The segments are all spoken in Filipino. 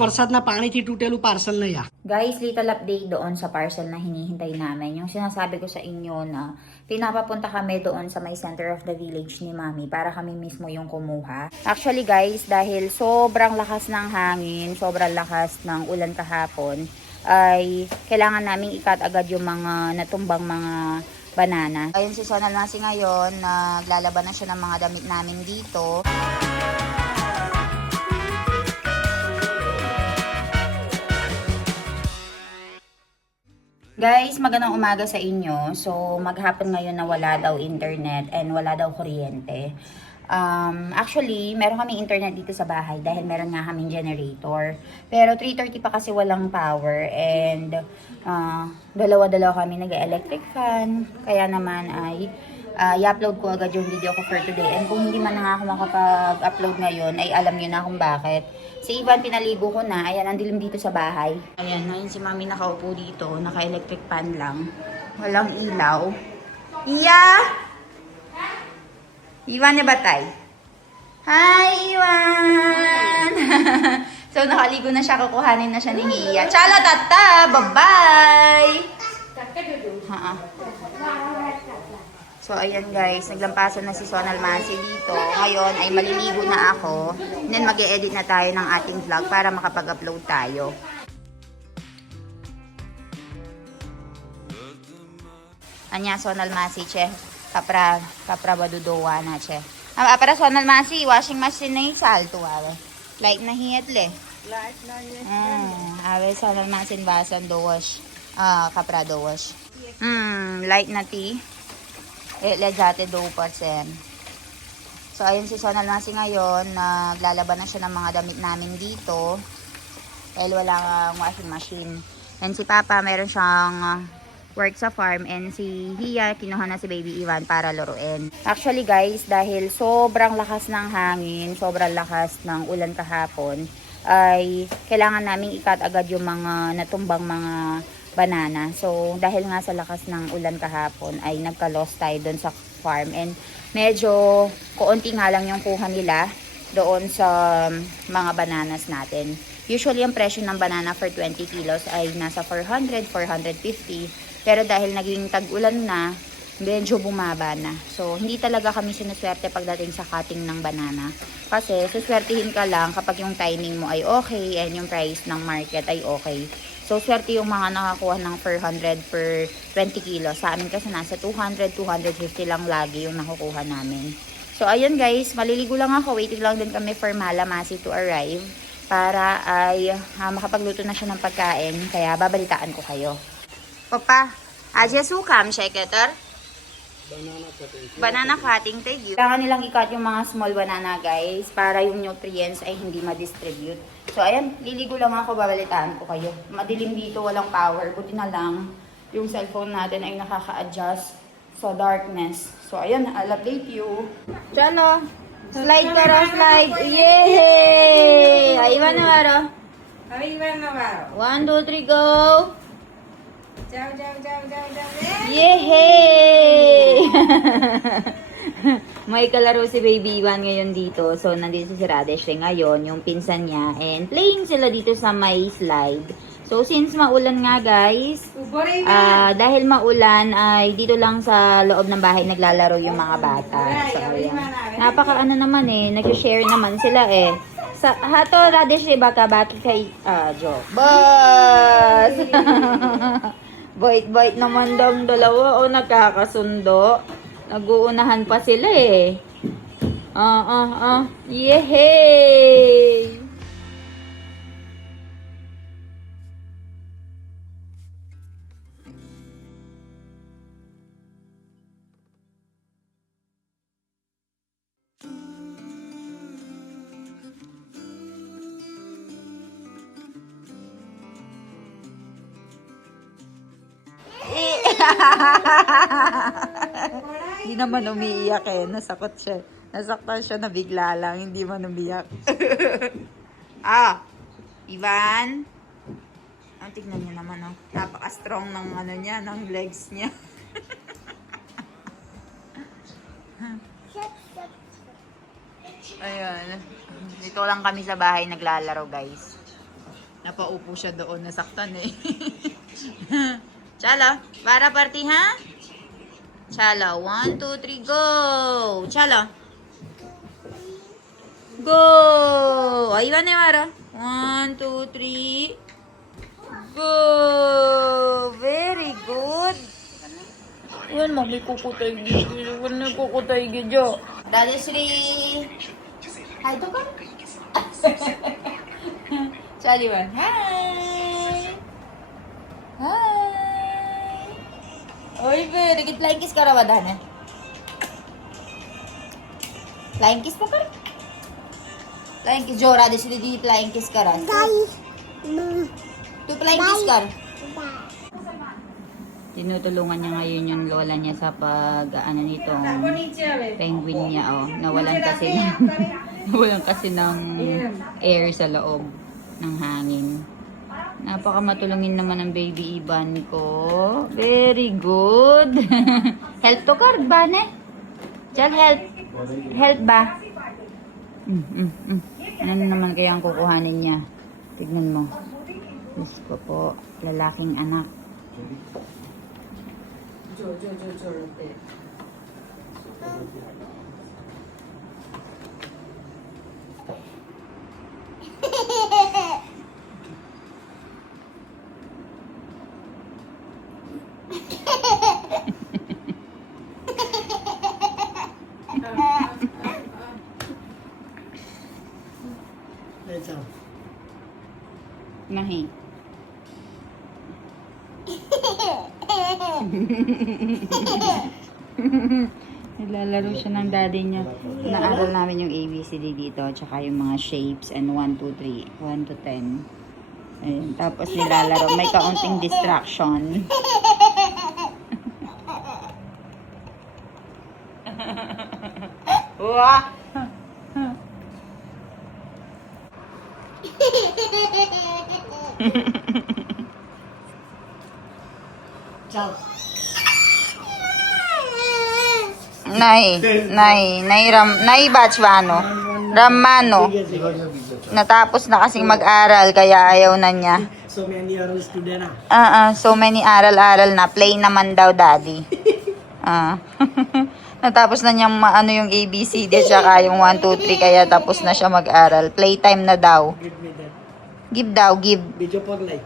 વરસાદ ના પાણીથી તૂટેલું પાર્સલ નહીં આ. Guys, little update doon sa parcel na hinihintay namin. Yung sinasabi ko sa inyo na pinapapunta kami doon sa may center of the village ni Mami para kami mismo yung kumuha. Actually guys, dahil sobrang lakas ng hangin, sobrang lakas ng ulan kahapon, ay kailangan naming ikat agad yung mga natumbang mga banana. Ayun si Sonal Masi ngayon, naglalaban na siya ng mga damit namin dito. Guys, magandang umaga sa inyo. So, maghapon ngayon na wala daw internet and wala daw kuryente. Actually, meron kaming internet dito sa bahay dahil meron nga kaming generator. Pero 3:30 pa kasi walang power and dalawa-dalawa kami nag-electric fan. Kaya naman ay i-upload ko agad yung video ko for today. And kung hindi man na ako makapag-upload ngayon, ay alam niyo na kung bakit. Si Ivan, pinaligo ko na. Ayan, ang dilim dito sa bahay. Ayan, ngayon si Mami nakaupo dito. Naka-electric fan lang. Walang ilaw. Iya! Iwan na batay? Hi, Iwan! So, nakaligo na siya. Kukuhanin na siya ni Iya. Chala, tata! Bye-bye! So, ayan guys, naglampasan na si Sonal Masi dito. Ngayon ay maliligo na ako. And then mag-e-edit na tayo ng ating vlog para makapag-upload tayo. Anya, Sonal Masi, che. Kapra badudowa na, che. Para Sonal Masi, washing machine na yung salto, awe. Light na hiyat, le. Light na hiyat. Awe, Sonal Masi, basan do wash. Kapra do wash. Light na tea. Lejate 2%. So, ayun si Sonal Masi ngayon, naglalaban na siya ng mga damit namin dito. Dahil wala washing machine. And si Papa, meron siyang work sa farm. And si Hia, kinuha na si Baby Ivan para laruin. Actually guys, dahil sobrang lakas ng hangin, sobrang lakas ng ulan kahapon, ay kailangan naming ikat agad yung mga natumbang mga banana. So, dahil nga sa lakas ng ulan kahapon, ay nagka-loss tayo doon sa farm. And medyo kuunti nga lang yung kuha nila doon sa mga bananas natin. Usually, ang presyo ng banana for 20 kilos ay nasa 400, 450. Pero dahil naging tag-ulan na, medyo bumaba na. So, hindi talaga kami sinuswerte pagdating sa cutting ng banana. Kasi, suswertihin ka lang kapag yung timing mo ay okay and yung price ng market ay okay. So, swerte yung mga nakakuha ng 400 per 20 kilos. Sa amin kasi nasa 200, 250 lang lagi yung nakukuha namin. So, ayun guys, maliligo lang ako. Waiting lang din kami for Mala Masi to arrive para ay makapagluto na siya ng pagkain. Kaya babalitaan ko kayo. Papa, aja sukam, sheketer? Banana cutting, thank you. Kailangan nilang i-cut yung mga small banana guys para yung nutrients ay hindi ma-distribute. So ayan, liligo lang ako, babalitaan ko kayo. Madilim dito, walang power. Buti na lang yung cellphone natin ay nakaka-adjust sa darkness. So ayan, I'll update you. Chano, slide ka ra, slide. Yay! Iwan na waro. Iwan na waro. 1, 2, 3, go! Jump. Yehey! May kalaro si Baby Iwan ngayon dito. So, nandito si Radesh ngayon, yung pinsan niya. And playing sila dito sa may slide. So, since maulan nga guys, dahil maulan, ay dito lang sa loob ng bahay naglalaro yung mga bata. So, ayan. Napaka naman nag-share naman sila Sa hato Radesh baka kay joke. Boss! Bait-bait naman daw dalawa nagkakasundo. Nag-uunahan pa sila Yehey! Hindi naman umiiyak nasakot siya. Nasaktan siya na bigla lang, hindi man umiyak. Ivan. Tignan niyo naman napaka-strong ng niya, ng legs niya. Ayun. Dito lang kami sa bahay naglalaro, guys. Napaupo siya doon. Nasaktan eh. Chalo, para party ha? Chalo, 1, 2, 3, go! Chalo. Go! Ahí va Nevara. 1, 2, 3. Go! Very good. Yan, may kukutay gidyo. May kukutay gidyo. Daddy Shri. Hi to ka? Chali ba? Hi! Hi! Oy, very good. Flying kiss ka raw, Dana. Flying kiss mo ka? Flying kiss. Jo, Daddy Shri, di flying kiss ka raw. Tu flying kiss ka. Tinutulungan niya ngayon yung lola niya sa pag-ano nitong penguin niya, oh. Nawalan kasi ng air sa loob ng hangin. Napakamatulungin naman ng baby Iban ko. Very good. Help to card ba, ne? Chal, help. Help ba? Ano naman kaya ang kukuhanin niya? Tignan mo. Diyos ko po, lalaking anak. Nahi. Naglalaro siya ng daddy niya. Naaral namin yung ABCD dito, tsaka yung mga shapes and 1, 2, 3, 1 to 10. Ayun. Tapos nilalaro. May kaunting distraction. Wah! Ciao. Nay Bachwano. Ramano. Natapos na kasing mag-aral, kaya ayaw na niya. So many oral student na. So many aral-aral na. Play naman daw, daddy. Natapos na niyang maano yung ABCD tsaka yung 1, 2, 3, kaya tapos na siya mag-aral. Playtime na daw. Give me that. Give daw, give. Video paglay.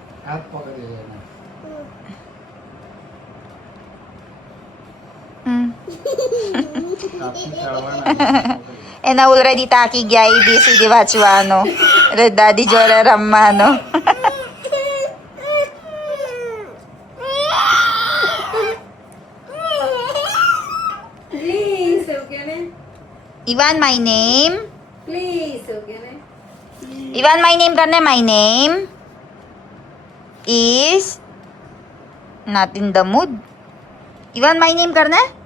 And I already taki gya ABCD Bachwano. Red Daddy Jora Ramano. Please, okay na? Ivan, my name? Please, okay na? Ivan, my name karne, my name is not in the mood. Ivan, my name karne?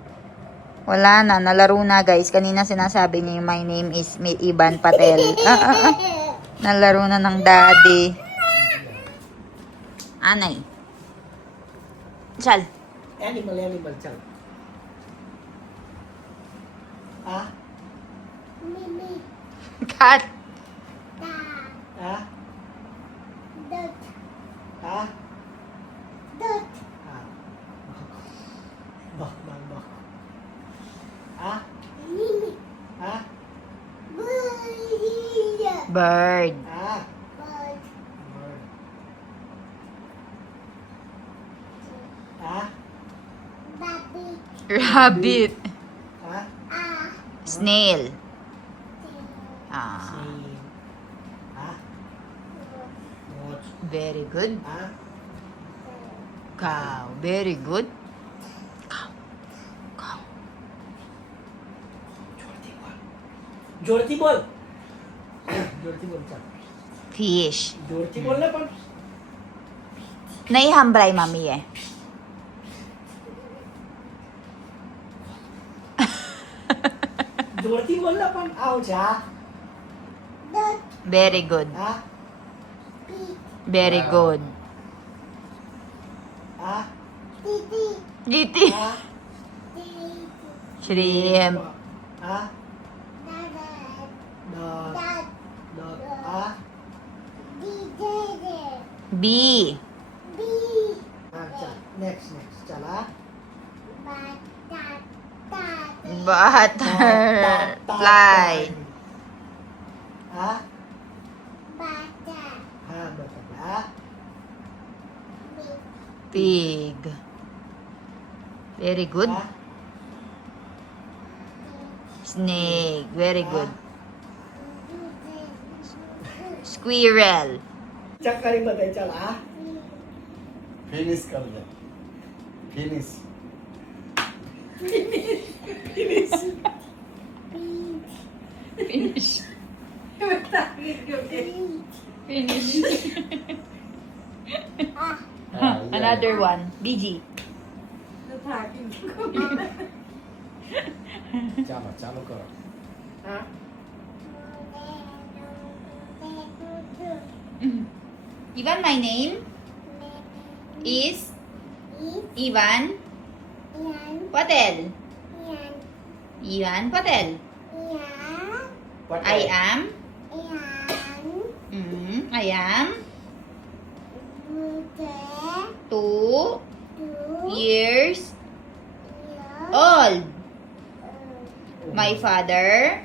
Wala na, nalaro na guys. Kanina sinasabi niya yung my name is Ivan Patel. Nalaro na ng daddy. Anay. Chal. Animal, ciao. Ah? Cat. Ah? Ah? Ah. Bak. Ah? Ah? Bird. Ah? Ah? Rabbit. Ah? Snail. Ah? What? Very good. Ah? Cow. Very good. Cow. जोरती बोल चल Fish. जोरती बोल ना पण Naihambray, mami eh. जोरती बोल ना पण आओ जा Very good. ah Very good. ah Giti. ah Shrimp. ah Dot. Dot. A. B. चल नेक्स्ट चला Butterfly. हाँ हाँ बटरफ्लाई Pig. Very good. हाँ Snake. Very good. Squirrel. चक्करी बताइए चला फिनिश कर they finish Finish. Finish. Another one. BG. चलो चालू करो हाँ Ivan, my name is Ivan Patel. Ivan Patel. I am. I am 2 years old. My father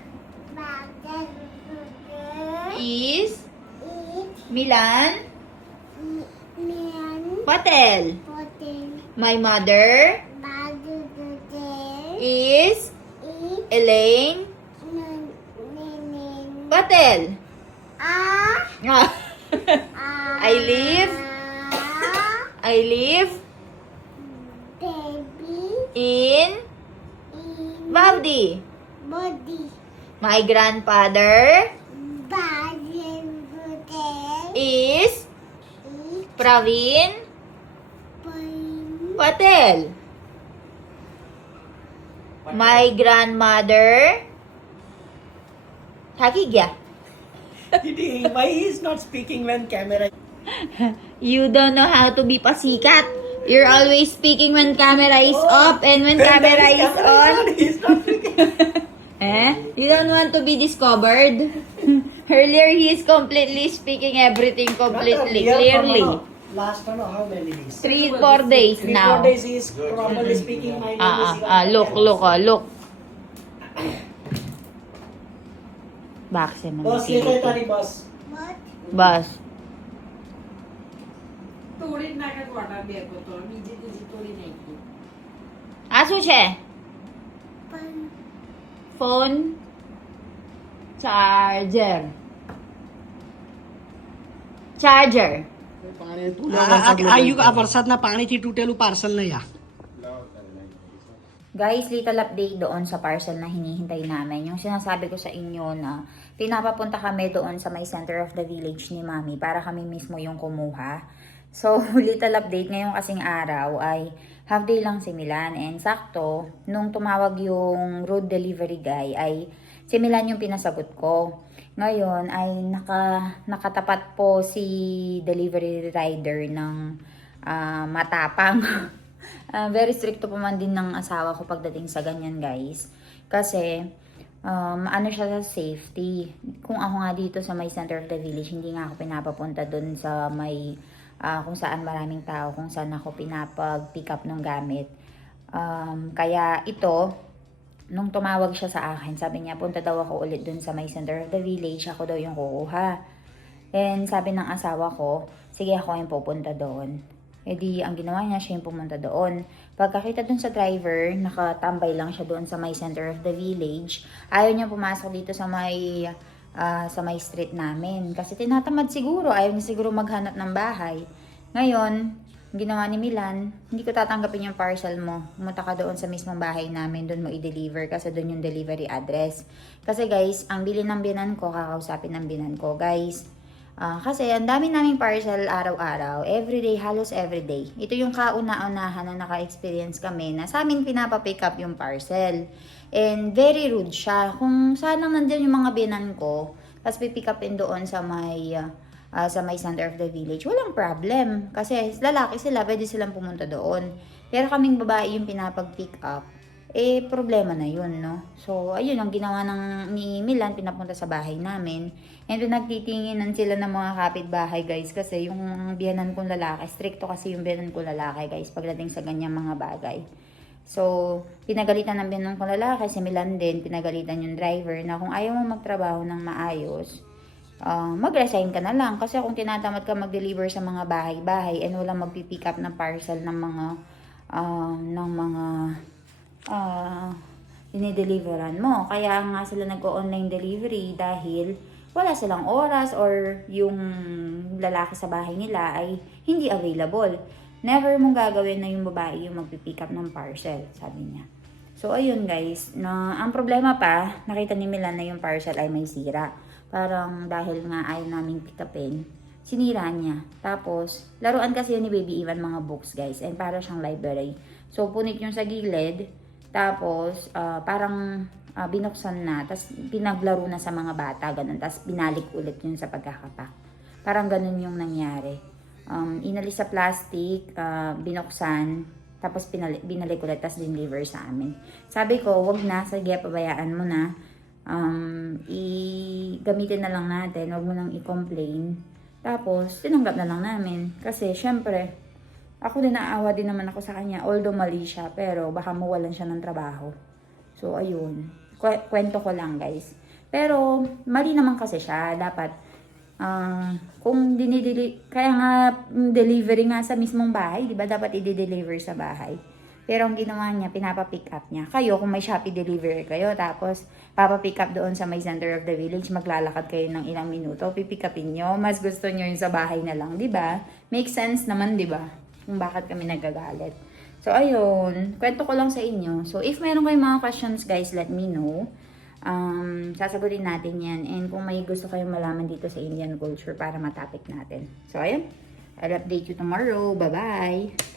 is Milan Patel. My mother is Elaine Patel. I live in Bavdi. My grandfather is Praveen Patel. My grandmother Thaki gya? why he is not speaking when camera You don't know how to be pasikat. You're always speaking when camera is off and when camera is on. he is not speaking You don't want to be discovered. Earlier, he is completely speaking everything completely, clearly. Last time how many days 3-4 days 3-4 now. days he is properly speaking my name is Ivan Look. Patel. Bakse man. boss ये कहता नहीं boss Bus. તોડી જ નાખે quota bag તો બીજી બીજી તોડી નાખી શું છે? Phone. Charger. આ વરસાદના પાણીથી તૂટેલું પાર્સલ નહીં આ Guys, little update doon sa parcel na hinihintay namin. Yung sinasabi ko sa inyo na pinapapunta kami doon sa may center of the village ni Mami para kami mismo yung kumuha. So, little update ngayong kasing araw ay half day lang si Milan. And sakto, nung tumawag yung road delivery guy ay si Milan yung pinasagot ko. Ngayon ay nakatapat po si delivery rider ng matapang. Very stricto po man din ng asawa ko pagdating sa ganyan, guys. Kasi, ano siya sa safety. Kung ako nga dito sa may center of the village, hindi nga ako pinapapunta dun sa may, kung saan maraming tao, kung saan ako pinapag-pick up ng gamit. Kaya ito, nung tumawag siya sa akin, sabi niya, punta daw ako ulit dun sa may center of the village, ako daw yung kukuha. And sabi ng asawa ko, sige ako yung pupunta doon. E di, ang ginawa niya, siya yung pumunta doon. Pagkakita dun sa driver, nakatambay lang siya doon sa may center of the village. Ayaw niya pumasok dito sa may street namin. Kasi tinatamad siguro, ayaw niya siguro maghanap ng bahay. Ngayon, ginawa ni Milan, hindi ko tatanggapin yung parcel mo. Pumunta ka doon sa mismong bahay namin, doon mo i-deliver kasi doon yung delivery address. Kasi guys, ang bili ng binan ko, kakausapin ng binan ko, guys. Kasi ang dami naming parcel araw-araw, everyday, halos everyday. Ito yung kauna-unahan na naka-experience kami na sa amin pinapapick up yung parcel. And very rude siya. Kung saan lang nandun yung mga binan ko, tapos pipick upin doon sa may center of the village, walang problem. Kasi lalaki sila, pwede silang pumunta doon. Pero kaming babae yung pinapag-pick up. eh problema na yun, no? So, ayun ang ginawa ni Milan, pinapunta sa bahay namin. And nagtitinginan sila ng mga kapitbahay, guys, kasi yung biyanan kong lalaki, stricto kasi yung biyanan kong lalaki, guys, pagdating sa ganyang mga bagay. So, pinagalitan ng biyanan kong lalaki, si Milan din, pinagalitan yung driver na kung ayaw mo magtrabaho ng maayos, mag-resign ka na lang. Kasi kung tinatamad ka mag-deliver sa mga bahay-bahay and walang magpipick up ng parcel ng mga dinideliveran mo. Kaya nga sila nag-online delivery dahil wala silang oras or yung lalaki sa bahay nila ay hindi available. Never mong gagawin na yung babae yung magpipick up ng parcel, sabi niya. So, ayun guys, ang problema pa, nakita ni Milan na yung parcel ay may sira. Parang dahil nga ayaw namin pick upin, sinira niya. Tapos, laruan kasi yun ni Baby Ivan mga books guys, and para siyang library. So, punit yung sa gilid, tapos parang binuksan na, tapos pinaglaro na sa mga bata, ganun. Tapos binalik ulit yun sa pagkakapak. Parang ganun yung nangyari. Inalis sa plastic, binuksan, tapos binalik ulit, tapos deliver sa amin. Sabi ko, wag na, sige, pabayaan mo na. Gamitin na lang natin, wag mo nang i-complain. Tapos, tinanggap na lang namin. Kasi, syempre, ako din naawa din naman ako sa kanya. Although mali siya, pero baka mawalan siya ng trabaho. So, ayun. Kwento ko lang, guys. Pero, mali naman kasi siya. Dapat, kung kaya nga, delivery nga sa mismong bahay, di ba? Dapat i-deliver sa bahay. Pero ang ginawa niya, pinapa-pick up niya. Kayo, kung may Shopee delivery kayo, tapos papa-pick up doon sa may center of the village, maglalakad kayo ng ilang minuto, pipick upin nyo, mas gusto nyo yung sa bahay na lang, di ba? Make sense naman, di ba? Kung bakit kami nagagalit. So, ayun. Kwento ko lang sa inyo. So, if meron kayong mga questions, guys, let me know. Sasagutin natin yan. And kung may gusto kayong malaman dito sa Indian culture para matapik natin. So, ayun. I'll update you tomorrow. Bye-bye!